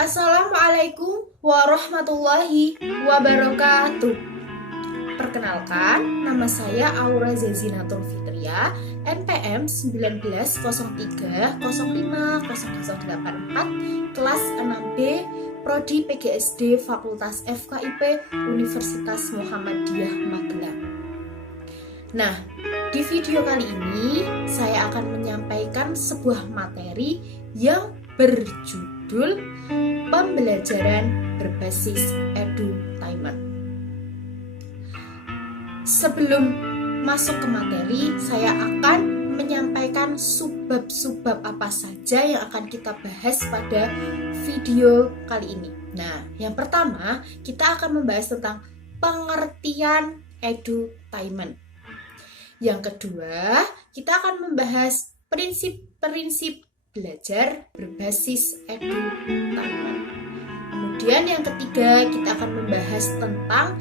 Assalamualaikum warahmatullahi wabarakatuh. Perkenalkan, nama saya Aura Zezinatul Fitria, NPM 19+05050084, kelas 6B, Prodi PGSD Fakultas FKIP Universitas Muhammadiyah Magelang. Nah, di video kali ini saya akan menyampaikan sebuah materi yang berjudul pembelajaran berbasis edutainment. Sebelum masuk ke materi, saya akan menyampaikan subbab-subbab apa saja yang akan kita bahas pada video kali ini. Nah, yang pertama, kita akan membahas tentang pengertian edutainment. Yang kedua, kita akan membahas prinsip-prinsip belajar berbasis edutainment. Kemudian yang ketiga, kita akan membahas tentang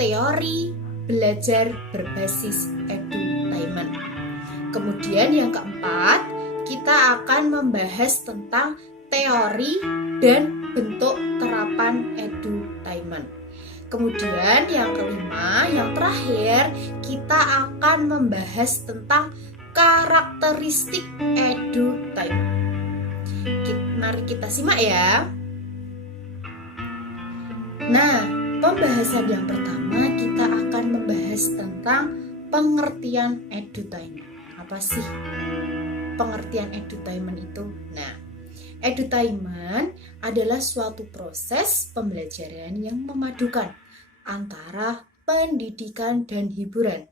teori belajar berbasis edutainment. Kemudian yang keempat, kita akan membahas tentang teori dan bentuk terapan edutainment. Kemudian yang kelima, yang terakhir, kita akan membahas tentang karakteristik edutainment. Mari kita simak ya. Nah, pembahasan yang pertama kita akan membahas tentang pengertian edutainment. Apa sih pengertian edutainment itu? Nah, edutainment adalah suatu proses pembelajaran yang memadukan antara pendidikan dan hiburan,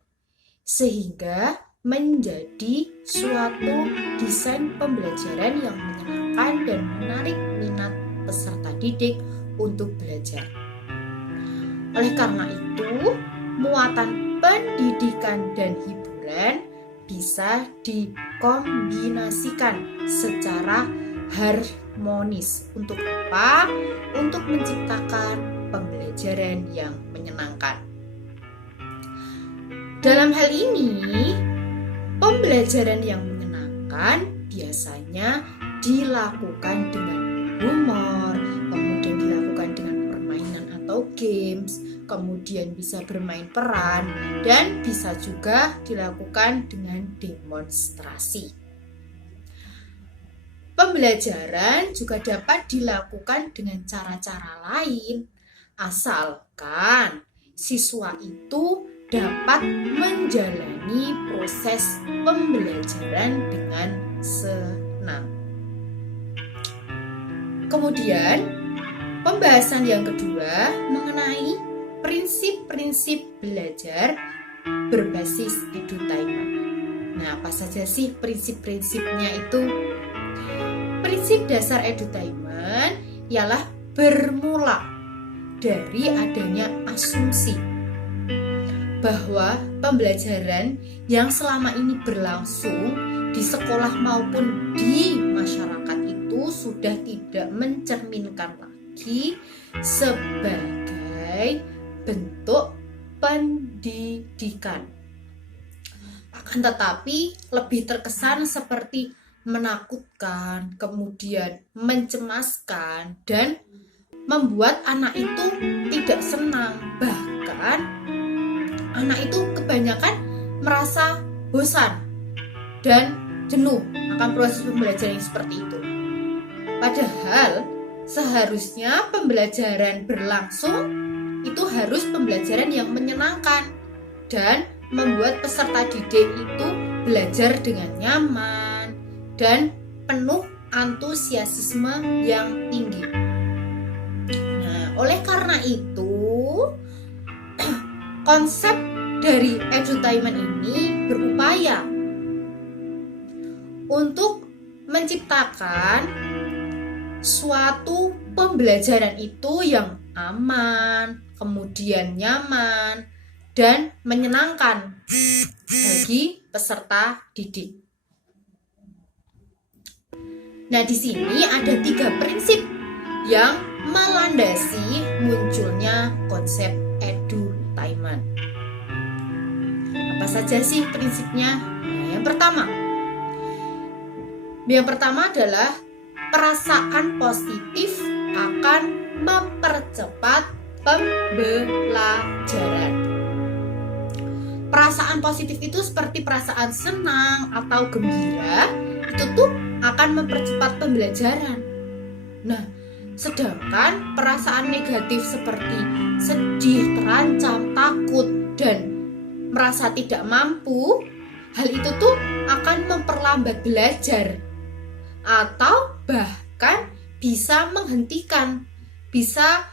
sehingga menjadi suatu desain pembelajaran yang menyenangkan dan menarik minat peserta didik untuk belajar. Oleh karena itu, muatan pendidikan dan hiburan bisa dikombinasikan secara harmonis. Untuk apa? Untuk menciptakan pembelajaran yang menyenangkan. Dalam hal ini, pembelajaran yang menyenangkan biasanya dilakukan dengan humor, kemudian dilakukan dengan permainan atau games, kemudian bisa bermain peran, dan bisa juga dilakukan dengan demonstrasi. Pembelajaran juga dapat dilakukan dengan cara-cara lain, asalkan siswa itu dapat menjalani proses pembelajaran dengan senang. Kemudian, pembahasan yang kedua mengenai prinsip-prinsip belajar berbasis edutainment. Nah, apa saja sih prinsip-prinsipnya itu? Prinsip dasar edutainment ialah bermula dari adanya asumsi bahwa pembelajaran yang selama ini berlangsung di sekolah maupun di masyarakat itu sudah tidak mencerminkan lagi sebagai bentuk pendidikan. Akan tetapi lebih terkesan seperti menakutkan, kemudian mencemaskan, dan membuat anak itu tidak senang. Bahkan anak itu kebanyakan merasa bosan dan jenuh akan proses pembelajaran yang seperti itu. Padahal seharusnya pembelajaran berlangsung itu harus pembelajaran yang menyenangkan dan membuat peserta didik itu belajar dengan nyaman dan penuh antusiasme yang tinggi. Nah, oleh karena itu, konsep dari edutainment ini berupaya untuk menciptakan suatu pembelajaran itu yang aman, kemudian nyaman, dan menyenangkan bagi peserta didik. Nah, di sini ada 3 prinsip yang melandasi munculnya konsep edutainment. Apa saja sih prinsipnya? Nah, yang pertama adalah perasaan positif akan mempercepat pembelajaran. Perasaan positif itu seperti perasaan senang atau gembira, itu tuh akan mempercepat pembelajaran. Nah, sedangkan perasaan negatif seperti sedih, terancam, takut, dan merasa tidak mampu, hal itu tuh akan memperlambat belajar atau bahkan bisa menghentikan, bisa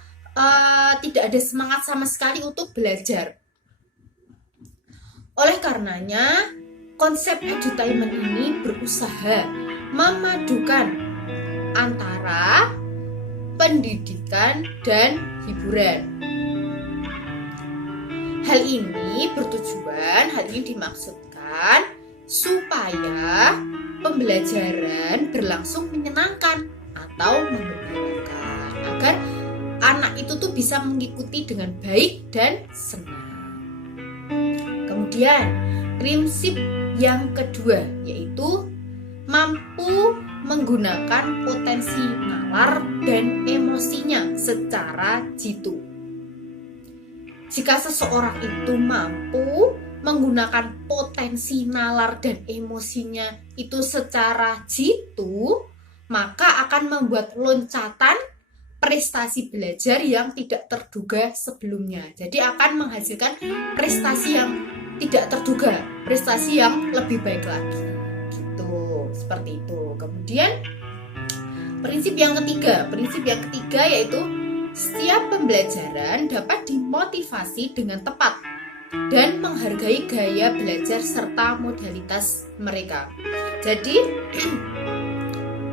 tidak ada semangat sama sekali untuk belajar. Oleh karenanya, konsep edutainment ini berusaha memadukan antara pendidikan dan hiburan. Hal ini dimaksudkan supaya pembelajaran berlangsung menyenangkan atau membebani agar anak itu tuh bisa mengikuti dengan baik dan senang. Kemudian prinsip yang kedua yaitu mampu menggunakan potensi nalar dan emosinya secara jitu. Jika seseorang itu mampu menggunakan potensi nalar dan emosinya itu secara jitu, maka akan membuat loncatan prestasi belajar yang tidak terduga sebelumnya. Jadi akan menghasilkan prestasi yang tidak terduga, prestasi yang lebih baik lagi. Gitu, seperti itu. Kemudian prinsip yang ketiga yaitu setiap pembelajaran dapat dimotivasi dengan tepat dan menghargai gaya belajar serta modalitas mereka. Jadi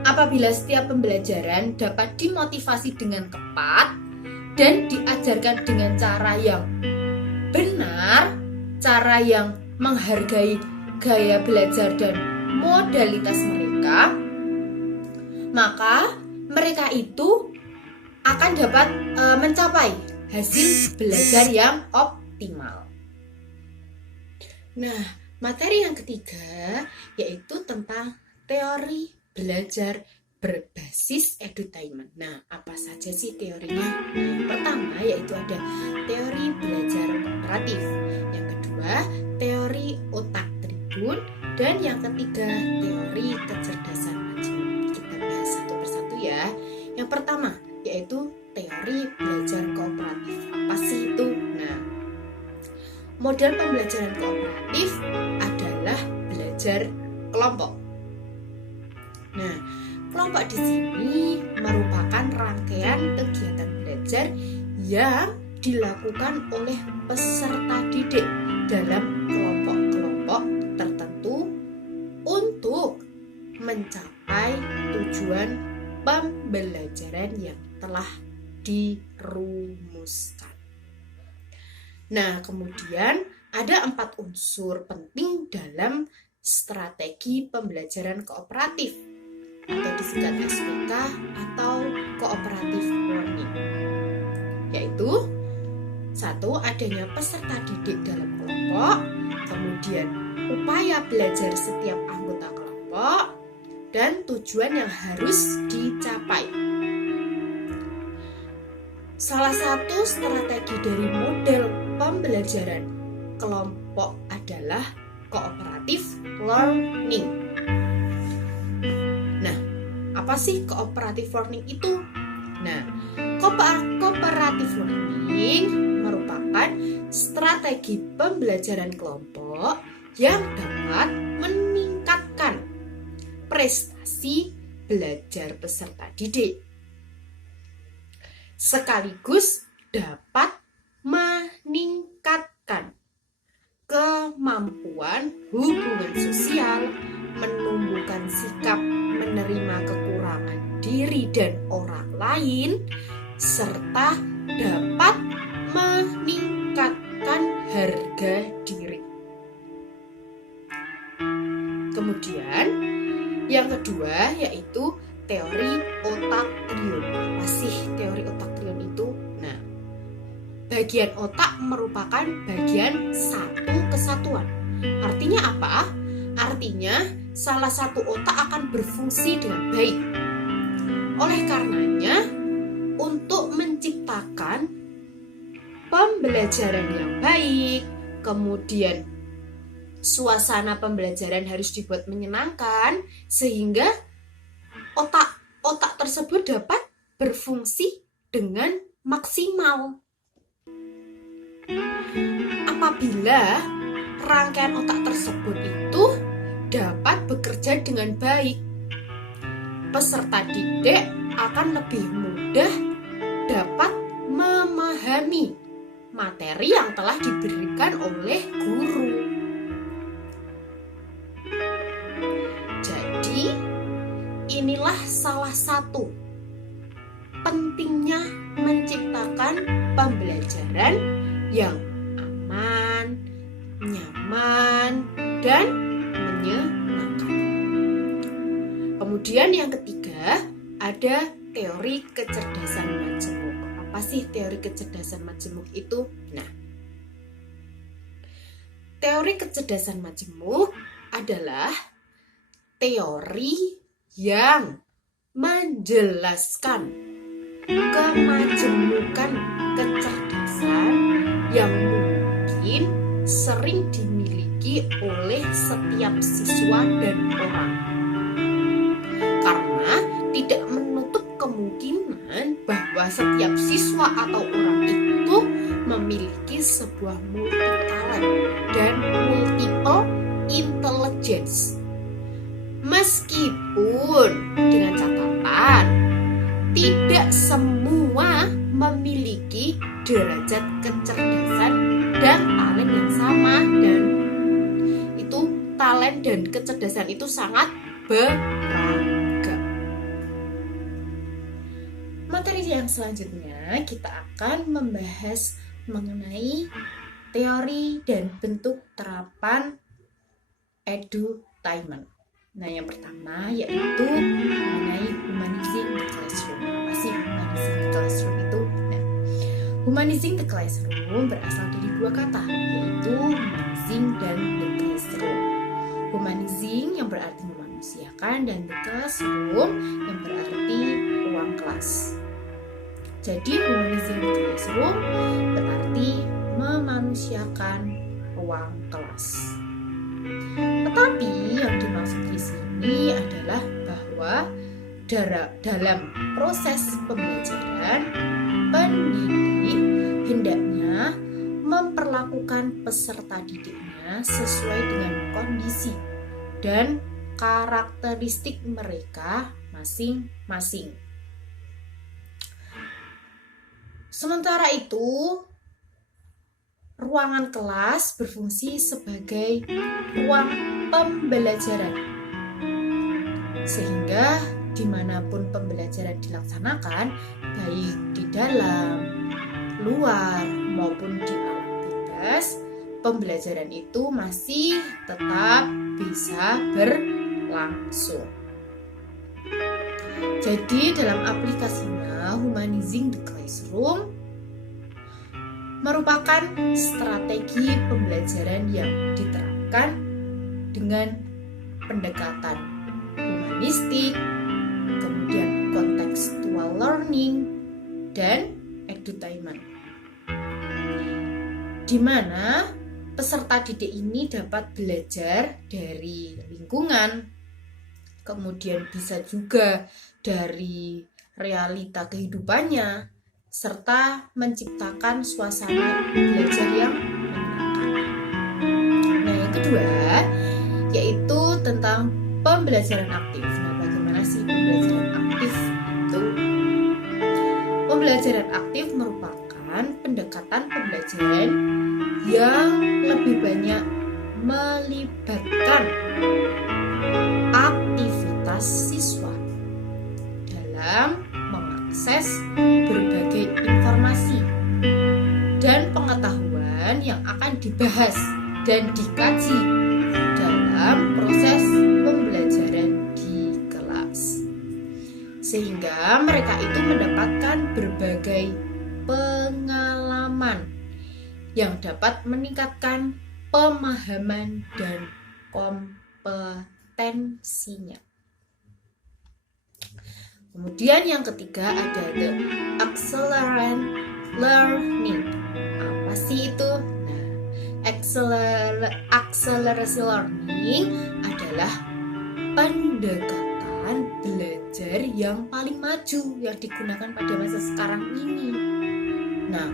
apabila setiap pembelajaran dapat dimotivasi dengan tepat dan diajarkan dengan cara yang benar, cara yang menghargai gaya belajar dan modalitas mereka, maka mereka itu akan dapat mencapai hasil belajar yang optimal. Nah, materi yang ketiga yaitu tentang teori belajar berbasis edutainment. Nah, apa saja sih teorinya? Yang pertama yaitu ada teori belajar kooperatif, yang kedua teori otak tribun, dan yang ketiga teori kecerdasan majemuk. Kita bahas satu persatu ya. Yang pertama yaitu teori belajar kooperatif. Apa sih itu? Nah, model pembelajaran kooperatif adalah belajar kelompok. Nah, kelompok di sini merupakan rangkaian kegiatan belajar yang dilakukan oleh peserta didik dalam kelompok-kelompok tertentu untuk mencapai tujuan pembelajaran yang telah dirumuskan. Nah, kemudian ada 4 unsur penting dalam strategi pembelajaran kooperatif atau disingkat SPK atau cooperative learning, yaitu 1. Adanya peserta didik dalam kelompok, kemudian upaya belajar setiap anggota kelompok, dan tujuan yang harus dicapai. Salah satu strategi dari model pembelajaran kelompok adalah cooperative learning. Nah, apa sih cooperative learning itu? Nah, cooperative learning merupakan strategi pembelajaran kelompok yang dapat meningkatkan prestasi belajar peserta didik, sekaligus dapat meningkatkan kemampuan hubungan sosial, menumbuhkan sikap menerima kekurangan diri dan orang lain, serta dapat meningkatkan harga diri. Kemudian yang kedua yaitu teori otak trion. Apa sih teori otak trion itu? Nah, bagian otak merupakan bagian satu kesatuan. Artinya apa? Artinya salah satu otak akan berfungsi dengan baik. Oleh karenanya, pembelajaran yang baik, kemudian suasana pembelajaran harus dibuat menyenangkan sehingga otak tersebut dapat berfungsi dengan maksimal. Apabila rangkaian otak tersebut itu dapat bekerja dengan baik, peserta didik akan lebih mudah dapat memahami materi yang telah diberikan oleh guru. Jadi, inilah salah satu pentingnya menciptakan pembelajaran yang aman, nyaman, dan menyenangkan. Kemudian yang ketiga, ada teori kecerdasan majemuk. Apa sih teori kecerdasan majemuk itu? Nah, teori kecerdasan majemuk adalah teori yang menjelaskan kemajemukan kecerdasan yang mungkin sering dimiliki oleh setiap siswa dan orang, karena tidak menutup kemungkinan bahwa setiap siswa atau orang itu memiliki sebuah multi talent dan multiple intelligence. Meskipun dengan catatan tidak semua memiliki derajat kecerdasan dan talent yang sama, dan itu talent dan kecerdasan itu sangat beragam. Materi yang selanjutnya kita akan membahas mengenai teori dan bentuk terapan edutainment. Nah, yang pertama yaitu mengenai humanizing the classroom. Apa sih humanizing the classroom itu? Nah, humanizing the classroom berasal dari dua kata, yaitu humanizing dan the classroom. Humanizing yang berarti memanusiakan dan the classroom yang berarti ruang kelas. Jadi humanizing the classroom berarti memanusiakan ruang kelas. Tetapi yang dimaksud di sini adalah bahwa dalam proses pembelajaran, pendidik hendaknya memperlakukan peserta didiknya sesuai dengan kondisi dan karakteristik mereka masing-masing. Sementara itu, ruangan kelas berfungsi sebagai ruang pembelajaran, sehingga dimanapun pembelajaran dilaksanakan, baik di dalam, luar, maupun di alam bebas, pembelajaran itu masih tetap bisa berlangsung. Jadi dalam aplikasinya, Humanizing the Classroom merupakan strategi pembelajaran yang diterapkan dengan pendekatan humanistik, kemudian contextual learning, dan edutainment, di mana peserta didik ini dapat belajar dari lingkungan, kemudian bisa juga dari realita kehidupannya, serta menciptakan suasana belajar yang menyenangkan. Nah, yang kedua yaitu tentang pembelajaran aktif. Nah, bagaimana sih pembelajaran aktif itu? Pembelajaran aktif merupakan pendekatan pembelajaran yang lebih banyak melibatkan aktivitas siswa dalam mengakses berbagai informasi dan pengetahuan yang akan dibahas dan dikaji dalam proses pembelajaran di kelas, sehingga mereka itu mendapatkan berbagai pengalaman yang dapat meningkatkan pemahaman dan kompetensinya. Kemudian yang ketiga ada the accelerant learning. Apa sih itu? Nah, acceleracy learning adalah pendekatan belajar yang paling maju yang digunakan pada masa sekarang ini. Nah,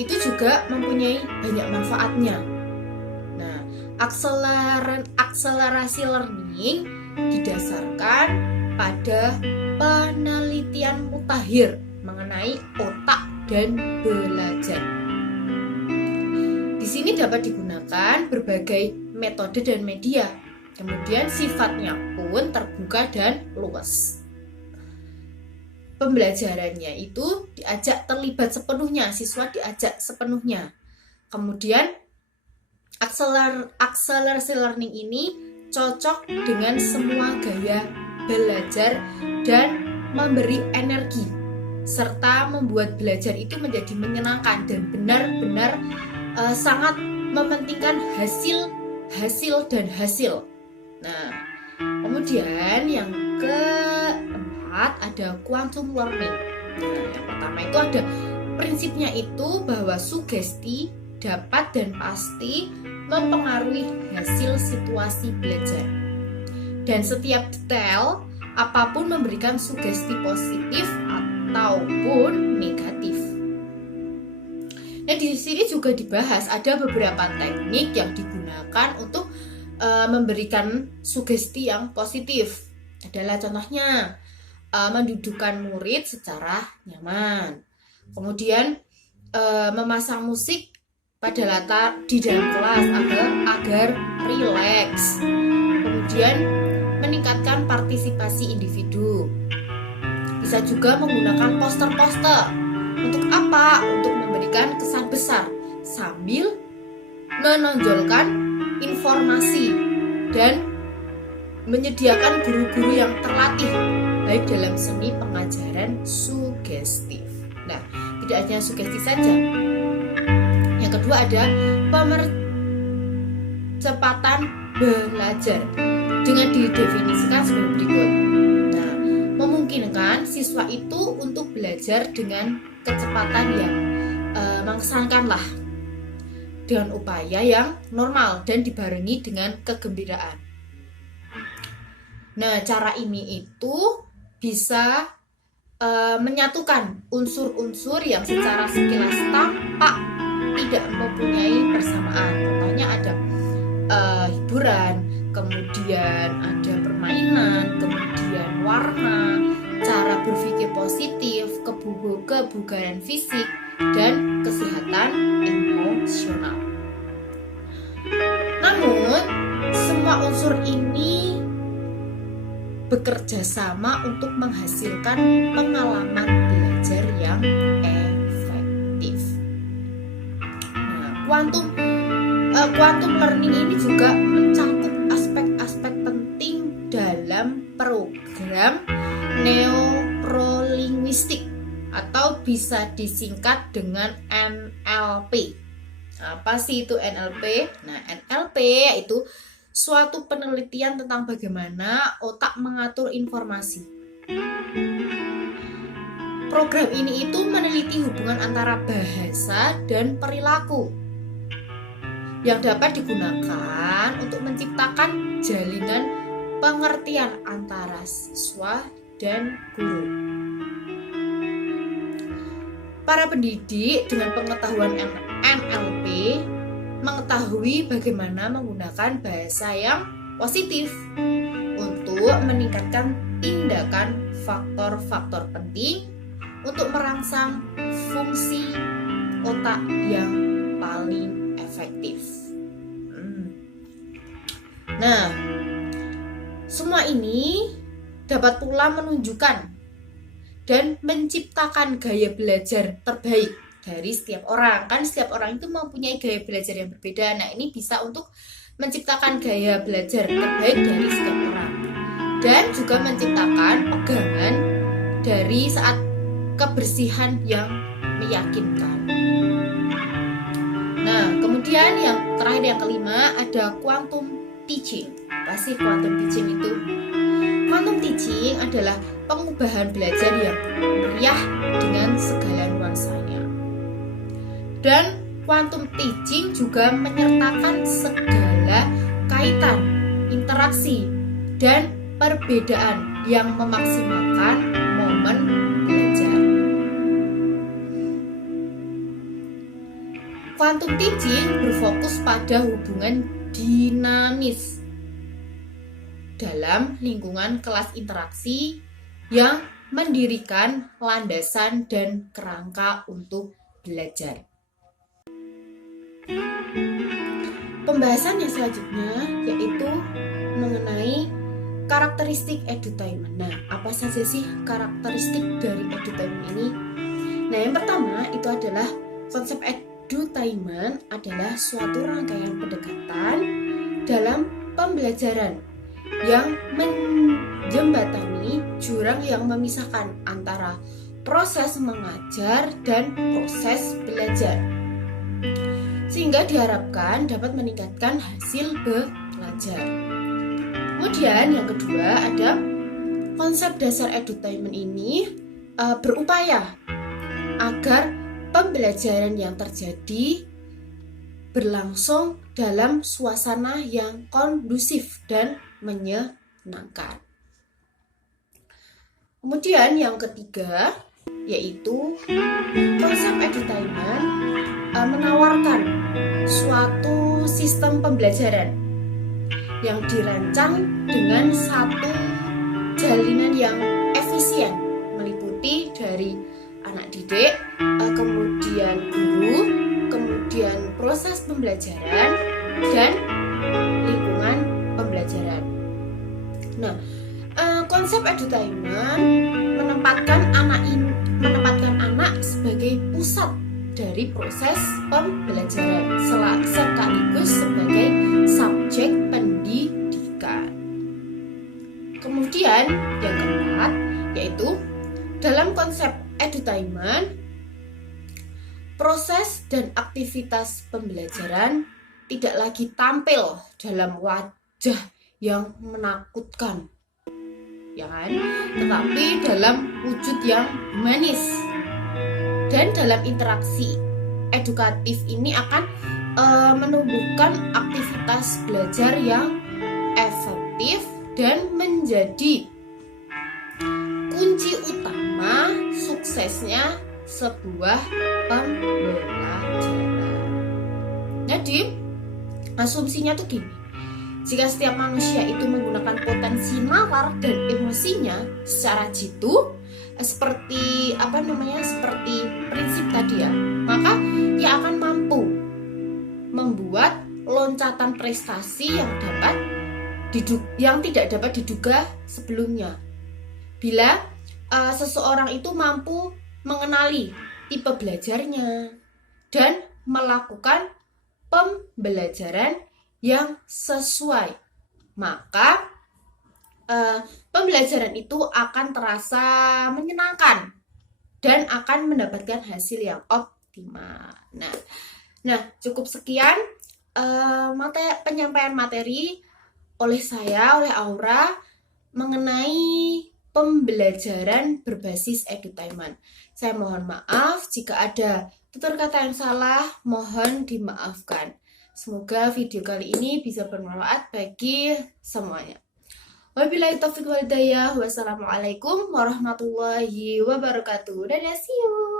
itu juga mempunyai banyak manfaatnya. Nah, akselerasi learning didasarkan pada penelitian mutakhir mengenai otak dan belajar. Di sini dapat digunakan berbagai metode dan media. Kemudian sifatnya pun terbuka dan luas. Pembelajarannya itu diajak terlibat sepenuhnya, siswa diajak sepenuhnya. Kemudian acceleracy learning ini cocok dengan semua gaya belajar dan memberi energi serta membuat belajar itu menjadi menyenangkan dan benar-benar sangat mementingkan hasil dan hasil. Nah, kemudian yang keempat ada quantum learning. Nah, yang pertama itu ada prinsipnya itu bahwa sugesti dapat dan pasti mempengaruhi hasil situasi belajar. Dan setiap detail apapun memberikan sugesti positif ataupun negatif. Nah, di sini juga dibahas ada beberapa teknik yang digunakan untuk memberikan sugesti yang positif. Adalah contohnya mendudukkan murid secara nyaman. Kemudian memasang musik pada latar di dalam kelas agar rileks. Kemudian meningkatkan partisipasi individu. Bisa juga menggunakan poster-poster. Untuk apa? Untuk memberikan kesan besar sambil menonjolkan informasi dan menyediakan guru-guru yang terlatih baik dalam seni pengajaran sugestif. Nah, tidak hanya sugesti saja. Yang kedua ada pemercepatan belajar dengan didefinisikan sebagai berikut. Nah, memungkinkan siswa itu untuk belajar dengan kecepatan yang mengesankanlah, dengan upaya yang normal dan dibarengi dengan kegembiraan. Nah, cara ini itu bisa menyatukan unsur-unsur yang secara sekilas tampak tidak mempunyai persamaan. Contohnya ada hiburan, kemudian ada permainan, kemudian warna, cara berpikir positif, kebugaran fisik, dan kesehatan emosional. Namun, semua unsur ini bekerja sama untuk menghasilkan pengalaman belajar yang efektif. Nah, quantum learning ini juga mencakup aspek-aspek penting dalam program neurolinguistik atau bisa disingkat dengan NLP. Apa sih itu NLP? Nah, NLP yaitu suatu penelitian tentang bagaimana otak mengatur informasi. Program ini itu meneliti hubungan antara bahasa dan perilaku yang dapat digunakan untuk menciptakan jalinan pengertian antara siswa dan guru. Para pendidik dengan pengetahuan NLP mengetahui bagaimana menggunakan bahasa yang positif untuk meningkatkan tindakan faktor-faktor penting untuk merangsang fungsi otak yang paling efektif. Nah, semua ini dapat pula menunjukkan dan menciptakan gaya belajar terbaik dari setiap orang. Kan setiap orang itu mempunyai gaya belajar yang berbeda. Nah, ini bisa untuk menciptakan gaya belajar terbaik dari setiap orang. Dan juga menciptakan pegangan dari saat kebersihan yang meyakinkan. Nah, kemudian yang terakhir, yang kelima, ada quantum teaching. Apa sih quantum teaching itu? Quantum teaching adalah pengubahan belajar yang meriah dengan segala nuansanya. Dan quantum teaching juga menyertakan segala kaitan, interaksi, dan perbedaan yang memaksimalkan momen belajar. Quantum teaching berfokus pada hubungan dinamis dalam lingkungan kelas interaksi yang mendirikan landasan dan kerangka untuk belajar. Pembahasan yang selanjutnya yaitu mengenai karakteristik edutainment. Nah, apa saja sih karakteristik dari edutainment ini? Nah, yang pertama itu adalah konsep edutainment adalah suatu rangkaian pendekatan dalam pembelajaran yang menjembatani jurang yang memisahkan antara proses mengajar dan proses belajar, sehingga diharapkan dapat meningkatkan hasil belajar. Kemudian yang kedua ada konsep dasar edutainment ini berupaya agar pembelajaran yang terjadi berlangsung dalam suasana yang kondusif dan menyenangkan. Kemudian yang ketiga yaitu konsep edutainment menawarkan suatu sistem pembelajaran yang dirancang dengan satu jalinan yang efisien, meliputi dari anak didik, kemudian guru, kemudian proses pembelajaran, dan lingkungan pembelajaran. Nah, konsep edutainment menempatkan anak sebagai pusat dari proses pembelajaran sekaligus sebagai subjek pendidikan. Kemudian yang keempat yaitu dalam konsep edutainment, proses dan aktivitas pembelajaran tidak lagi tampil dalam wajah yang menakutkan, ya kan? Tetapi dalam wujud yang humanis. Dan dalam interaksi edukatif ini akan menumbuhkan aktivitas belajar yang efektif dan menjadi kunci utama suksesnya sebuah pembelajaran. Jadi asumsinya tuh gini, jika setiap manusia itu menggunakan potensi nalar dan emosinya secara jitu, seperti seperti prinsip tadi ya, maka ia akan mampu membuat loncatan prestasi yang tidak dapat diduga sebelumnya. Bila seseorang itu mampu mengenali tipe belajarnya dan melakukan pembelajaran yang sesuai, maka pembelajaran itu akan terasa menyenangkan dan akan mendapatkan hasil yang optimal. Nah, cukup sekian penyampaian materi oleh Aura mengenai pembelajaran berbasis edutainment. Saya mohon maaf jika ada tutur kata yang salah, mohon dimaafkan. Semoga video kali ini bisa bermanfaat bagi semuanya. Wabillahi taufiq wal hidayah. Wassalamualaikum warahmatullahi wabarakatuh. Dadah, see you.